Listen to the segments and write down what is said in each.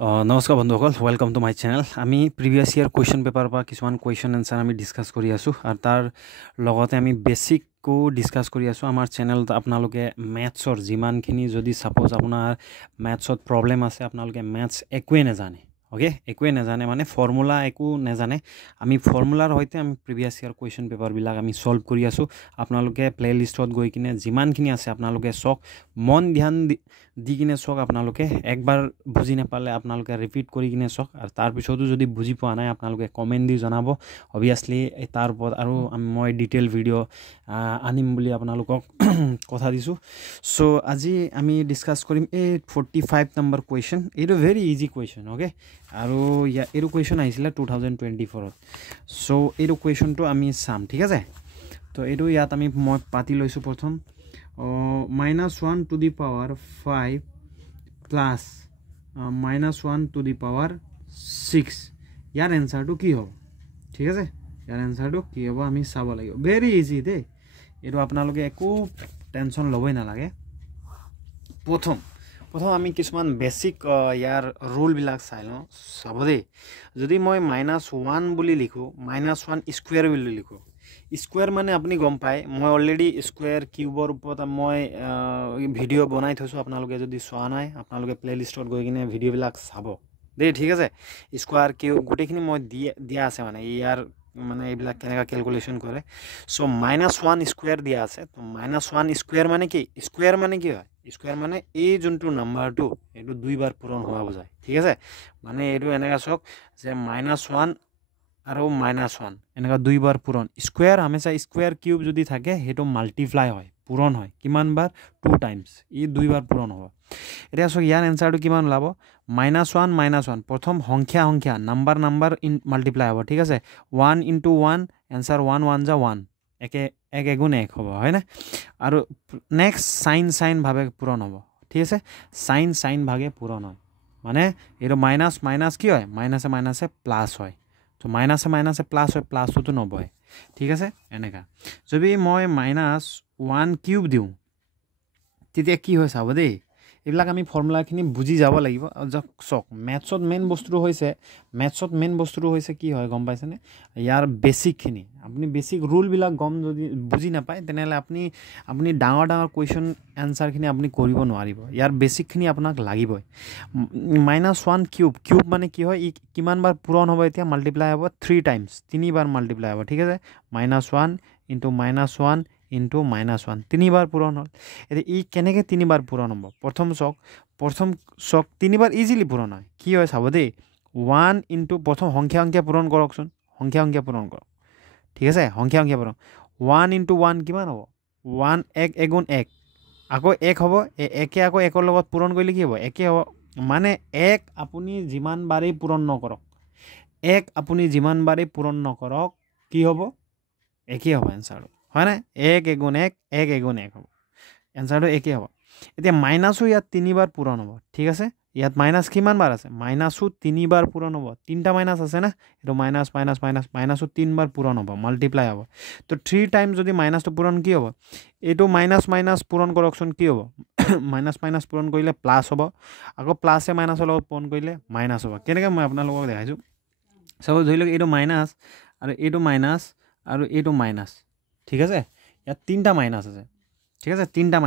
নমস্কাৰ বন্ধুসকল welcome to my channel আমি প্ৰিভিয়াছ ইয়াৰ কুৱেশ্যন পেপাৰ পৰা কিছুমান কুৱেশ্যন এনসাৰ আমি ডিসকাস কৰি আছো আৰু তাৰ লগতে আমি বেসিকো ডিসকাস কৰি আছো আমাৰ চেনেলত আপোনালোকে ম্যাথছৰ যিমানখিনি যদি সাপোজ আপোনাৰ ম্যাথছত প্ৰবলেম আছে আপোনালোকে ম্যাথছ একোৱে নাজানে ওকে একোৱে নাজানে মানে ফৰ্মুলা একো নাজানে আমি ফৰ্মুলাৰ হৈতে আমি প্ৰিভিয়াছ ইয়াৰ কুৱেশ্যন পেপাৰ বিলাক আমি সলভ কৰি আছো আপোনালোকে প্লেলিষ্টত গৈ কিনে যিমানখিনি আছে আপোনালোকে চক মন ধ্যান দি কিনে চক আপোনালোকে একবাৰ বুজি নাপালে আপোনালোকে ৰিপিট কৰি কিনে চক আৰু তাৰ পিছতো যদি বুজি পোৱা নাই আপোনালোকে কমেন্ট দি জনাব অবিয়াসলি তাৰ ওপৰত আৰু মই ডিটেইল ভিডিও আনিম বুলি আপোনালোকক কথা দিছো সো আজি আমি ডিসকাস কৰিম এই 45 নম্বৰ কুৱেশ্যন এইটো ভেৰি ইজি কুৱেশ্যন ওকে আৰু এইটো কুৱেশ্যন আহিছিল 2024 সো এইটো কুৱেশ্যনটো আমি চাম ঠিক আছে তো এইটো ইয়াত আমি মই পাতি লৈছো প্ৰথম -1 to the power 5 plus -1 to the power 6 ইয়াৰ এনসাৰটো কি হ'ব ঠিক আছে ইয়াৰ এনসাৰটো কি হ'ব আমি চাব লাগিব ভেৰি ইজি দে এইটো আপোনালোকে একো টেনচন ল'বই নালাগে প্ৰথম আমি কিছুমান বেসিক ইয়াৰ ৰুল বিলাক চাই লওঁ চাব দে যদি মই -1 বুলি লিখো -1 স্কয়াৰ বুলি লিখো স্কয়াৰ মানে আপুনি গম পায় মই অলৰেডি স্কয়াৰ কিউবৰ ওপৰত মই ভিডিও বনাই থৈছো আপোনালোকে যদি চোৱা নাই আপোনালোকে প্লেলিষ্টত গৈ কিনে ভিডিও বিলাক চাব দে ঠিক আছে স্কয়াৰ কিউব গোটেইখিনি মই দিয়া আছে মানে ইয়াৰ মানে এইবিলাক কেনেকা ক্যালকুলেশন কৰে সো -1 স্কয়াৰ দিয়া আছে তো -1 স্কয়াৰ মানে কি হয় স্কয়াৰ মানে এই যোনটো নাম্বাৰটো এটো দুইবাৰ পূৰণ হোৱা বুজায় ঠিক আছে মানে এটো এনেকা চক যে -1 আৰু -1 এনেকা দুইবাৰ পূৰণ স্কয়াৰ হামেশা স্কয়াৰ কিউব যদি থাকে হেটো মাল্টিপ্লাই হয় পূৰণ হয় কিমান বাৰ 2 টাইমস ই দুইবাৰ পূৰণ হ'ব এটা সো ইয়াৰ এনসাৰটো কিমান লাভ -1 প্ৰথম সংখ্যা নাম্বাৰ ইন মাল্টিপ্লাই হ'ব ঠিক আছে 1 into 1 এনসাৰ 1 1 যা 1 একে এক এগুণ এক হ'ব হয় না আৰু নেক্সট সাইন ভাবে পূৰণ হ'ব ঠিক আছে সাইন ভাগে পূৰণ হয় মানে এটো মাইনাস কি হয় মাইনাসে প্লাস হয় তো মাইনাসে প্লাস হয় প্লাসটো নবয় ঠিক আছে এনেকা যদি মই -1 কিউব দিও তেতিয়া কি হয় চাব দেই এইবিলাক আমি ফৰ্মুলা খিনি বুজি যাব লাগিব চক ম্যাথছত মেইন বস্তুটো হৈছে কি হয় গম পাইছেনে ইয়াৰ বেসিক খিনি আপুনি বেসিক ৰুল বিলাক গম যদি বুজি নাপায় তেনেহলে আপুনি ডাঙৰ কুৱেশ্যন আনসাৰ খিনি আপুনি কৰিব নোৱাৰিব ইয়াৰ বেসিক খিনি আপোনাক লাগিবই -1 কিউব মানে কি হয় ই কিমান বাৰ পূৰণ হ'ব এতিয়া মাল্টিপ্লাই হ'ব 3 টাইমস 3 বাৰ মাল্টিপ্লাই হ'ব ঠিক আছে -1 into -1 into -1 তিনিবাৰ পূৰণ হ'ল এতে ই কেনেকে তিনিবাৰ পূৰণ হ'ব প্ৰথম চক তিনিবাৰ ইজিলি পূৰণ হয় কি হয় চাব দেই 1 into প্ৰথম সংখ্যা পূৰণ কৰকচোন সংখ্যা পূৰণ কৰক ঠিক আছে সংখ্যা পূৰণ 1 into 1 কিমান হ'ব 1 1 এগুণ 1 আকৌ 1 হ'ব একে আকৌ 1 ৰ লগত পূৰণ কৰিলে কি হ'ব একে হ'ব মানে 1 আপুনি যিমান বাৰেই পূৰণ নকৰক কি হ'ব একে হ'ব এনসাৰ হয় না 1 এগুণ 1 1 এগুণ 1 হ'ব এনসাৰটো একে হ'ব এতিয়া মাইনাসও ইয়াত তিনিবাৰ পূৰণ হ'ব ঠিক আছে ইয়াত মাইনাস কিমান বাৰ আছে মাইনাসও তিনিবাৰ পূৰণ হ'ব তিনটা মাইনাস আছে না এটো মাইনাসও তিনবাৰ পূৰণ হ'ব মাল্টিপ্লাই হ'ব তো 3 টাইম যদি মাইনাসটো পূৰণ কি হ'ব এটো মাইনাস পূৰণ কৰকচোন কি হ'ব মাইনাস পূৰণ কৰিলে প্লাস হ'ব আকৌ প্লাসে মাইনাসৰ লগত পূৰণ কৰিলে মাইনাস হ'ব কেনেকৈ মই আপোনালোকক দেখাইছো সব ধৰি লওক এটো মাইনাস আৰু এটো মাইনাস ঠিক আছে ইয়াত তিনটা মাইনাস আছে ঠিক আছে তিনটা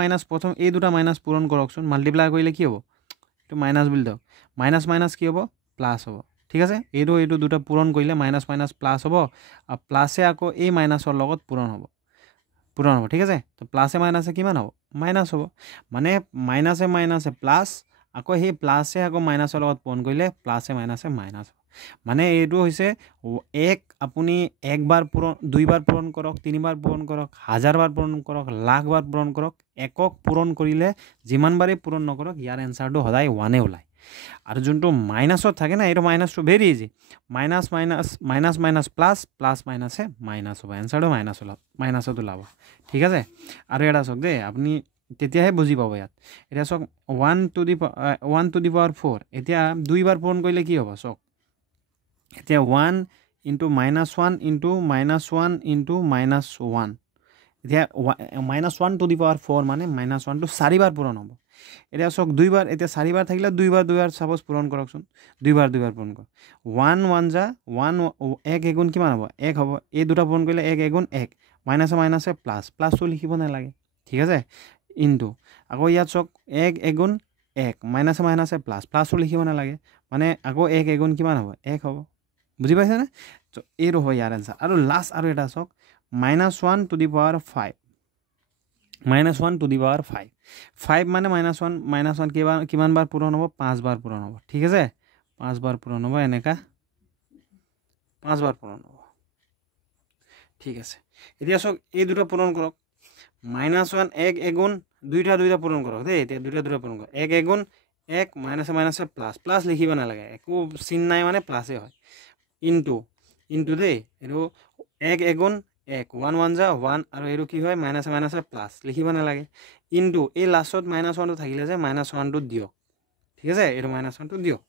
মাইনাস প্ৰথম এই দুটা মাইনাস পূৰণ কৰকচোন মাল্টিপ্লাই কৰিলে কি হ'ব এটো মাইনাস বুলি দাও মাইনাস কি হ'ব প্লাস হ'ব ঠিক আছে এটো দুটা পূৰণ কৰিলে মাইনাস প্লাস হ'ব আৰু প্লাসে আকৌ এই মাইনাসৰ লগত পূৰণ হ'ব ঠিক আছে তো প্লাসে মাইনাসে কিমান হ'ব মাইনাস হ'ব মানে মাইনাসে প্লাস আকৌ সেই প্লাসে আকৌ মাইনাসৰ লগত পূৰণ কৰিলে প্লাসে মাইনাসে মাইনাস মানে এইটো হৈছে এক আপুনি একবাৰ পূৰণ দুইবাৰ পূৰণ কৰক তিনিবাৰ পূৰণ কৰক হাজাৰবাৰ পূৰণ কৰক লাখবাৰ পূৰণ কৰক একক পূৰণ কৰিলে যিমান বাৰে পূৰণ নকৰক ইয়াৰ এনসাৰটো সদায় 1 এ ওলায় আৰু যোনটো মাইনাসত থাকে না এটো মাইনাসটো ভেৰি ইজি মাইনাস প্লাস মাইনাসে মাইনাস হ'ব এনসাৰটো মাইনাসত ওলাব ঠিক আছে আৰু এটা চক দে আপুনি তেতিয়াহে বুজি পাব ইয়াত এটা চক 1 to the power 4 এতিয়া দুইবাৰ পূৰণ কৰিলে কি হ'ব চক এতিয়া 1 into -1 into -1 into -1 এতিয়া -1 to the power 4 মানে -1 টো 4 বাৰ পূৰণ হ'ব এতিয়া চক দুইবাৰ এতিয়া চাৰিবাৰ থাকিলে দুইবাৰ সাপোজ পূৰণ কৰকচোন দুইবাৰ পূৰণ কৰ 1 1 যা 1 1 এগুণ কিমান হ'ব 1 হ'ব এই দুটা পূৰণ কৰিলে 1 এগুণ 1 মাইনাছে প্লাছটো লিখিব নালাগে ঠিক আছে ইনটু আকৌ ইয়াত চক 1 এগুণ 1 মাইনাছে প্লাছটো লিখিব নালাগে মানে আকৌ 1 এগুণ কিমান হ'ব 1 হ'ব বুজি পাইছে না তো এইটো হয় ইয়াৰ আনসাৰ আৰু লাষ্ট আৰু এটা চক -1 to the power 5 -1 to the power 5 5 মানে -1 কিমান বাৰ পূৰণ হ'ব 5 বাৰ পূৰণ হ'ব ঠিক আছে 5 বাৰ পূৰণ হ'ব এনেকা 5 বাৰ পূৰণ হ'ব ঠিক আছে এতিয়া চক এই দুটা পূৰণ কৰক -1 1 এগুণ দুইটা পূৰণ কৰক দেই এতিয়া দুইটা পূৰণ কৰক 1 এগুণ 1 মাইনাছে প্লাছ লিখিব নালাগে একো চিন নাই মানে প্লাছে হয় ইনটু দেই এইটো 1 এগুণ 1 1 1 যা 1 আৰু এইটো কি হয় মাইনাছে প্লাছ লিখিব নালাগে ইনটু এই লাষ্টত -1টো থাকিলে যে -1টো দিয়ক ঠিক আছে এইটো -1টো দিয়ক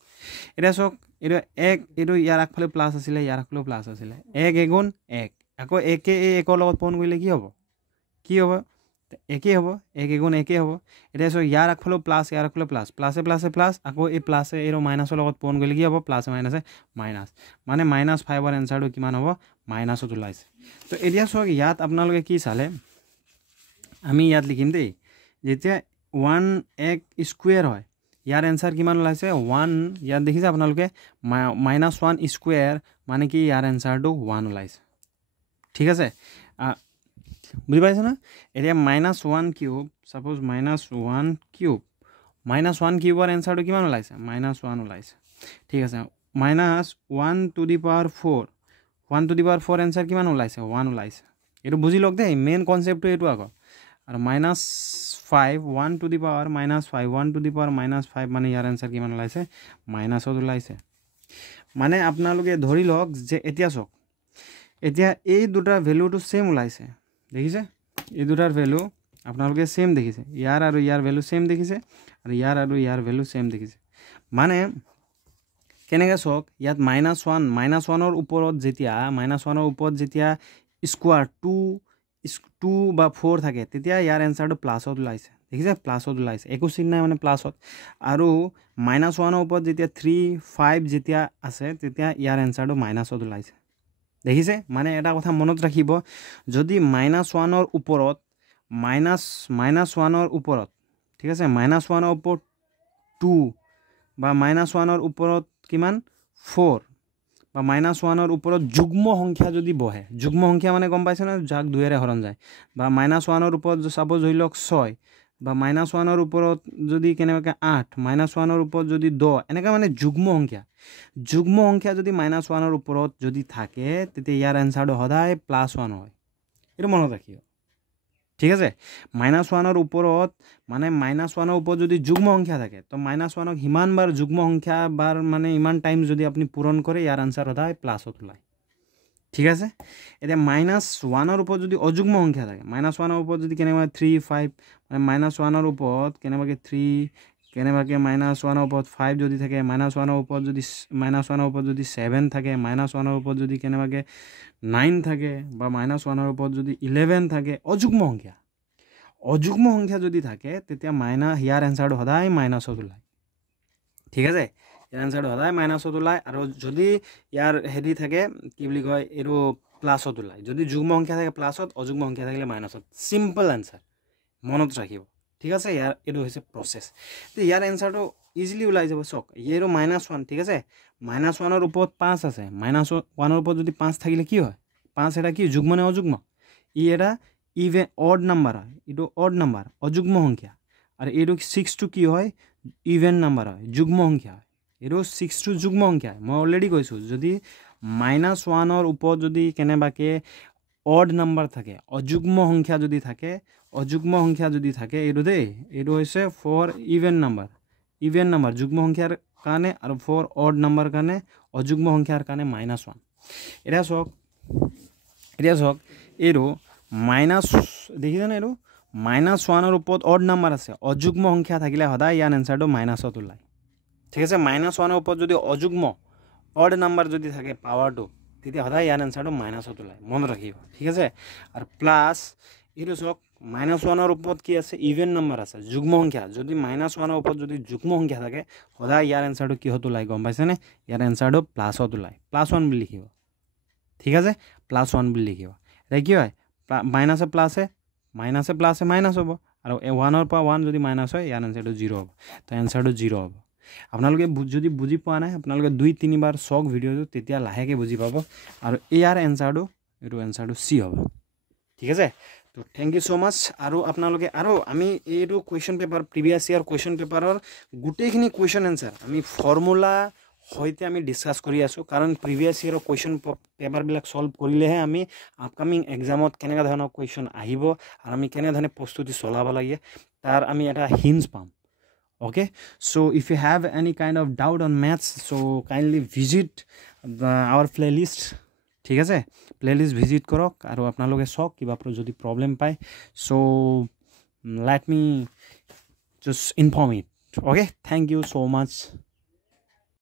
এটা চক এইটো 1 এইটো ইয়াৰ আগফালে প্লাছ আছিলে ইয়াৰ আগফালে প্লাছ আছিলে 1 এগুণ 1 আকৌ 1 কে এই 1ৰ লগত পূৰণ কৰিলে কি হ'ব একেই হ'ব 1 এগুণ 1 হ'ব এতিয়া চক ইয়াৰ আগফালে প্লাছ ইয়াৰ আগফালে প্লাছ আকৌ এই প্লাছে এইটো মাইনাছৰ লগত পূৰণ কৰিলে কি হ'ব প্লাছে মাইনাছে মাইনাছ মানে -5ৰ এনসাৰটো কিমান হ'ব মাইনাছত ওলাইছে তো এতিয়া চক ইয়াত আপোনালোকে কি চালে আমি ইয়াত লিখিম দেই যেতিয়া 1 1 স্কুৱেৰ হয় ইয়াৰ এনসাৰ কিমান ওলাইছে 1 ইয়াত দেখিছে আপোনালোকে -1 স্কুৱেৰ মানে কি ইয়াৰ এনসাৰটো 1 ওলাইছে ঠিক আছে বুজি পাইছে না এতিয়া -1 কিউব সাপোজ -1 কিউব -1 কিউবৰ এনসাৰটো কিমান ওলাইছে -1 ওলাইছে ঠিক আছে -1 to the power 4 1 to the power 4 answer কিমান ওলাইছে 1 ওলাইছে এইটো বুজি লওক দেই মেইন কনসেপ্টটো এইটো আকৌ আৰু -5 1 to the power -5 1 to the power -5 মানে ইয়াৰ এনসাৰ কিমান ওলাইছে মাইনাছত ওলাইছে মানে আপোনালোকে ধৰি লওক যে এতিয়া চক এতিয়া এই দুটা ভ্যালুটো সেম ওলাইছে দেখিছে এই দুটাৰ ভ্যালু আপোনালোকে সেম দেখিছে ইয়াৰ আৰু ইয়াৰ ভ্যালু সেম দেখিছে আৰু ইয়াৰ ভ্যালু সেম দেখিছে মানে কেনেকৈ চক ইয়াত -1ৰ ওপৰত যেতিয়া স্কোৱাৰ 2 বা 4 থাকে তেতিয়া ইয়াৰ এনসাৰটো প্লাছত ওলাইছে দেখিছে প্লাছত ওলাইছে একো চিন নাই মানে প্লাছত আৰু -1ৰ ওপৰত যেতিয়া 3 5 যেতিয়া আছে তেতিয়া ইয়াৰ এনসাৰটো মাইনাছত ওলাইছে দেখিছে মানে এটা কথা মনত ৰাখিব যদি -1ৰ ওপৰত -1ৰ ওপৰত ঠিক আছে -1ৰ ওপৰত 2 বা -1ৰ ওপৰত কিমান 4 বা -1ৰ ওপৰত যুগ্ম সংখ্যা যদি বহে যুগ্ম সংখ্যা মানে গম পাইছে না যাক 2ৰে হৰণ যায় বা -1ৰ ওপৰত সাপোজ ধৰি লওক 6 বা -1ৰ ওপৰত যদি কেনেবাকৈ 8 -1ৰ ওপৰত যদি 10 এনেকা মানে যুগ্ম সংখ্যা যদি -1ৰ ওপৰত যদি থাকে তেতিয়া ইয়াৰ এনসাৰটো সদায় +1 হয় এইটো মনত ৰাখিব ঠিক আছে -1ৰ ওপৰত মানে -1ৰ ওপৰত যদি যুগ্ম সংখ্যা থাকে তো -1ক হিমান বাৰ যুগ্ম সংখ্যা বাৰ মানে ইমান টাইম যদি আপুনি পূৰণ কৰে ইয়াৰ আনসাৰ সদায় প্লাছত ওলায় ঠিক আছে এতিয়া -1ৰ ওপৰত যদি অযুগ্ম সংখ্যা থাকে -1ৰ ওপৰত যদি কেনেবাকৈ 3 5 মানে -1ৰ ওপৰত কেনেবাকৈ 3 কেনেবাকৈ -1ৰ ওপৰত 5 যদি থাকে -1ৰ ওপৰত যদি 7 থাকে -1ৰ ওপৰত যদি কেনেবাকৈ 9 থাকে বা -1ৰ ওপৰত যদি 11 থাকে অযুগ্ম সংখ্যা যদি থাকে তেতিয়া ইয়াৰ এনসাৰটো সদায় মাইনাছত ওলায় ঠিক আছে ইয়াৰ এনসাৰটো সদায় মাইনাছত ওলায় আৰু যদি ইয়াৰ হেৰি থাকে কি বুলি কয় এইটো প্লাছত ওলায় যদি যুগ্ম সংখ্যা থাকে প্লাছত অযুগ্ম সংখ্যা থাকিলে মাইনাছত সিম্পল এনসাৰ মনত ৰাখিব ঠিক আছে এইটো হৈছে প্ৰসেস তো ইয়াৰ এনসাৰটো ইজিলি ওলাই যাব চক এইটো -1 ঠিক আছে -1ৰ ওপৰত 5 আছে -1ৰ ওপৰত যদি 5 থাকিলে কি হয় 5 এটা কি যুগ্ম নে অযুগ্ম ই এটা ইভেন অড নাম্বাৰ হয় এইটো অড নাম্বাৰ অযুগ্ম সংখ্যা আৰু এইটো 6 টো কি হয় ইভেন নাম্বাৰ হয় যুগ্ম সংখ্যা হয় এইটো 6 টো যুগ্ম সংখ্যা মই অলৰেডি কৈছোঁ যদি -1ৰ ওপৰত যদি কেনেবাকৈ অড নাম্বাৰ থাকে অযুগ্ম সংখ্যা যদি থাকে এইটো দেই এইটো হৈছে 4 ইভেন নাম্বাৰ যুগ্ম সংখ্যাৰ কাৰণে আৰু 4 অড নাম্বাৰ কাৰণে অযুগ্ম সংখ্যাৰ কাৰণে -1 এতিয়া চক এইটো দেখিছেনে এইটো -1ৰ ওপৰত অড নাম্বাৰ আছে অযুগ্ম সংখ্যা থাকিলে সদায় ইয়াৰ এনসাৰটো মাইনাছত ওলায় ঠিক আছে -1ৰ ওপৰত যদি অযুগ্ম অড নাম্বাৰ যদি থাকে পাৱাৰটো তেতিয়া সদায় ইয়াৰ এনসাৰটো মাইনাছত ওলায় মনত ৰাখিব ঠিক আছে আৰু প্লাছ এইটো চাওক -1 ওপৰত কি আছে ইভেন নম্বৰ আছে যুগ্ম সংখ্যা যদি -1 ওপৰত যদি যুগ্ম সংখ্যা থাকে সদায় ইয়াৰ এনসাৰটো কিহত ওলাই গম পাইছেনে ইয়াৰ এনসাৰটো প্লাছত ওলাই +1 বুলি লিখিব ঠিক আছে +1 বুলি লিখিব এতিয়া কি হয় মাইনাছে প্লাছে মাইনাছে প্লাছে মাইনাছ হ'ব আৰু 1 পৰা 1 যদি মাইনাছ হয় ইয়াৰ এনসাৰটো 0 হ'ব তো এনসাৰটো 0 হ'ব আপোনালোকে যদি বুজি পোৱা নাই আপোনালোকে 2-3 বাৰ চাওক ভিডিঅ'টো তেতিয়া লাহেকৈ বুজি পাব আৰু ইয়াৰ এনসাৰটো এইটো এনসাৰটো সি হ'ব ঠিক আছে তো থ্যাংক ইউ সো মাচ আৰু আপোনালোকে আৰু আমি এইটো question paper previous year question পেপাৰৰ গোটেইখিনি কোৱেশ্চন এনসাৰ আমি ফৰ্মুলা হয়তো আমি ডিসকাস কৰি আছো কাৰণ প্ৰিভিয়াছ ইয়াৰৰ কোৱেশ্চন পেপাৰবিলাক সলভ কৰিলেহে আমি আপকামিং এক্সামত কেনেকা ধৰণৰ কোৱেশ্চন আহিব আৰু আমি কেনে ধৰণে প্ৰস্তুতি চলাব লাগে তাৰ আমি এটা হিন্টস পাম okay so if you have any kind of doubt on maths so kindly visit our playlist ঠিক আছে প্লেলিস্ট ভিজিট কৰক আৰু আপোনালোকে চাওক কিবা যদি প্ৰবলেম পায় so let me just inform it okay thank you so much